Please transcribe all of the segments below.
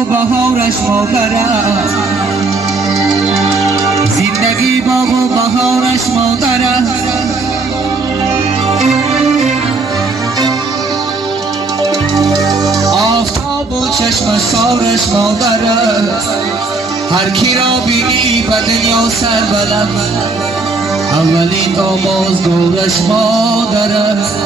و بهارش مادر است، زندگی باغ و بهارش مادر است. آفتاب و چشم سارش مادر است، هر کی را بینی به دنیا سر بلند، اولین آموزگارش مادر است.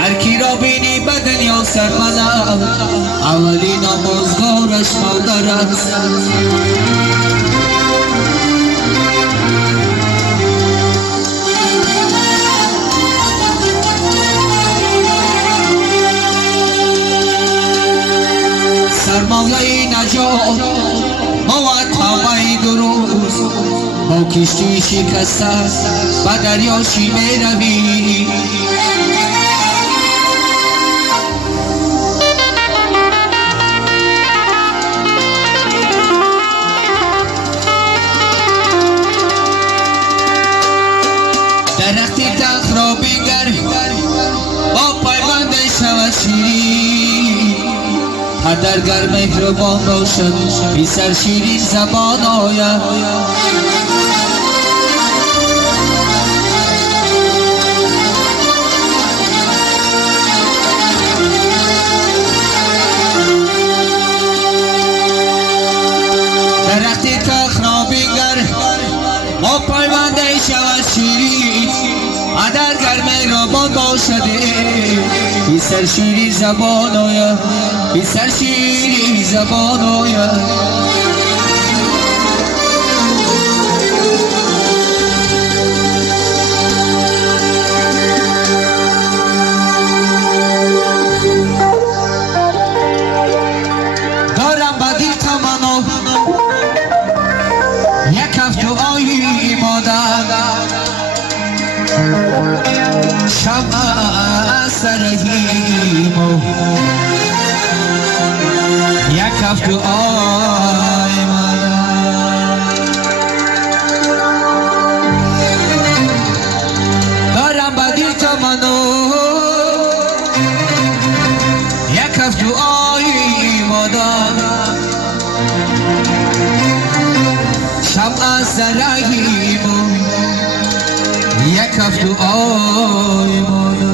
هر کی را بینی به دنیا سر بلند، اولین آموزگارش مادر است. سرمایه نجات موطبه دروز، با کشتی شکسته به دریاشی می روی. درختی تخت را بنگر با پیوند شود شیرین، پدرگر مهربان باشد پسر شیرین زبان آید. درختی تخت را بنگر با پیوند شود شیرین، پدرگر مهربان باشد پسر شیرین زبان آید، پسر شیرین زبان آید. دارم به دل تمنا یک هفته آیی مادر، شمع سرهیم یک هفته آی مادر. دارم به دل تمنا یک هفته آی مادر، شمع سرهیم یک هفته آی مادر.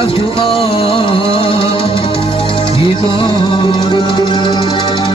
رفت و آه ایمانم